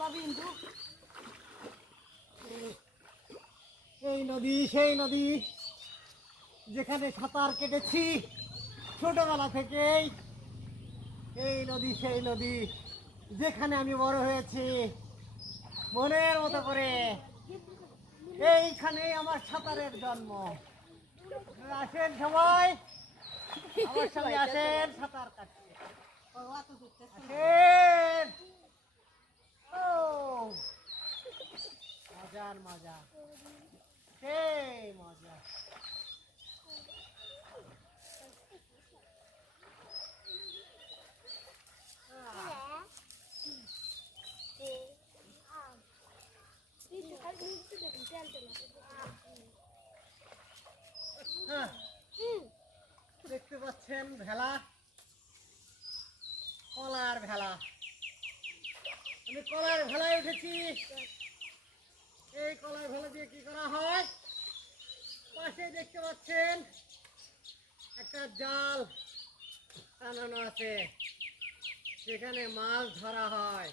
বাবা বিন্দু। এই নদী সেই নদী যেখানে সাঁতার কেটেছি ছোটবেলা থেকেই। এই নদী সেই নদী যেখানে আমি বড় হয়েছি মনের মতো করে। এইখানেই আমার সাঁতারের জন্ম। আসেন সবাই, আমার সঙ্গে আসেন সাঁতার কাটতে। আসেন। ও মজার মজা, সেই মজা। দেখতে পাচ্ছেন ভেলা, কলার ভেলা। আমি কলার ভেলায় উঠেছি। এই কলার ভেলা দিয়ে কি করা হয়? পাশে দেখতে পাচ্ছেন একটা জাল টানানো আছে, সেখানে মাছ ধরা হয়।